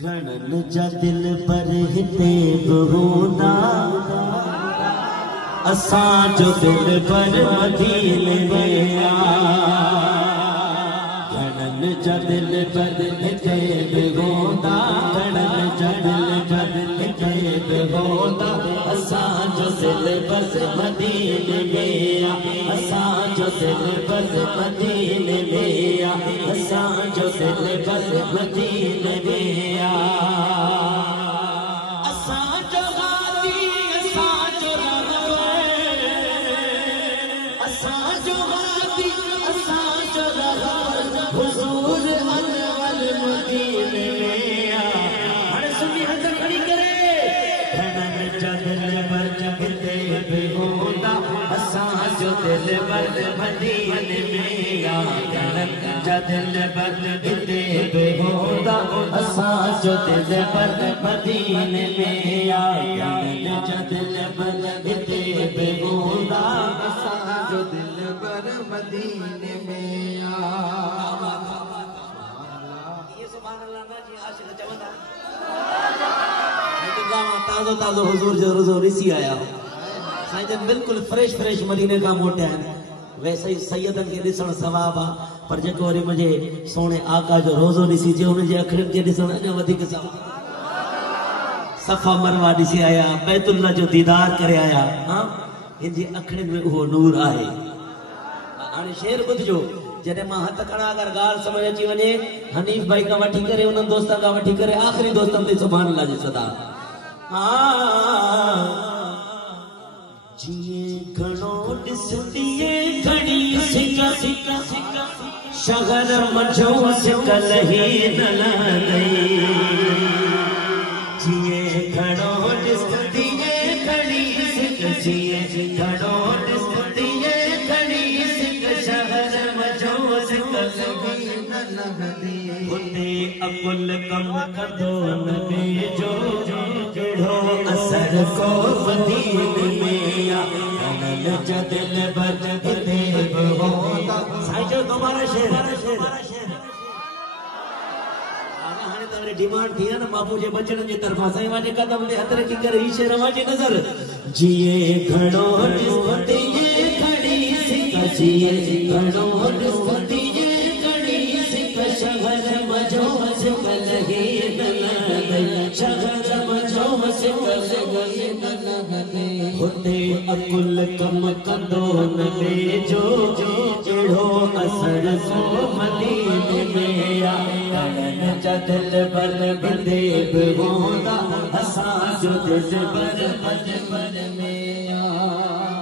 घणन जा दिल पर हिते बहूंदा असां जो दिल पर मदीने में आ घणन जा दिल पर हिते बहूंदा घणन जा दिल पर हिते बहूंदा असां जो दिल बस मदीने में आ असां जो दिल बस मदीने में आ असां जो दिल बस मदीने में आ असां जो गादी असां जो असां जो गादी असां जो हुजूर अनवल मदीने में आ हर सुनी हथ खड़ी करे घणन जा दिल पर जगते बेहोदा असां जो दिल पर मदीने में आ घणन जा दिल पर जगते बेहोदा असां जो दिल पर मदीने में आ घणन जा दिल पर जगते बेहोदा असां जो दिल पर मदीने में आ ये सुभान अल्लाह ना जी आशिक चवंदा मैं तो गावा ताज़ो ताज़ो हुजूर जो रोज़ो रिसी आया साईं जन बिल्कुल फ्रेश फ्रेश मदीने का मोटे हैं वैसे ही सैयदन के दिसण सवाब आ पर जेको वरी मुझे सोने आका जो रोज़ो रिसी जे उन जे अखड़न जे दिसण अने वधिक सवाब सफा मरवा दिसी आया बैतुल्लाह जो दीदार करे आया हां इन जे अखड़न में वो नूर आहे हाणे शेर बुझो जॾहिं मां हथ खणा अगर गाल समझ अची वञे हनीफ भाई का वठी करे उन दोस्तन का वठी करे आखिरी दोस्तन ते सुभान अल्लाह जी सदा जिए घणो ॾिसंदीए घणी सिका सिका शगर मझो सिकल ही न लही जिए घणो ॾिसंदीए घणी सिका जिए घणो ॾिसंदीए घणी सिका शगर मझो सिकल ही न लही हुते अकुल कम कंदो न जो जहिड़ो असर को मदीने में आ घणन जा दिल पर हिते बहूंदा साईं जो दोबारा शेर हाणे तव्हांजी डिमांड थी आहे न बापू जे बचड़न जे तरफ़ां साईं वाजे कदम ते हथ रखी करे ही शेर वाजी नज़र जिए घणो ॾिसंदीए घणी सिका जिए घणो ॾिसंदीए घणी सिका शगर मझो सिकल ही न लही शगर मझो सिकल ही न लही हुते अकुल कम कंदो न जो जहिड़ो असर सो मदीने में आ घणन जा दिल पर हिते बहूंदा असां जो दिल पर मदीने में आ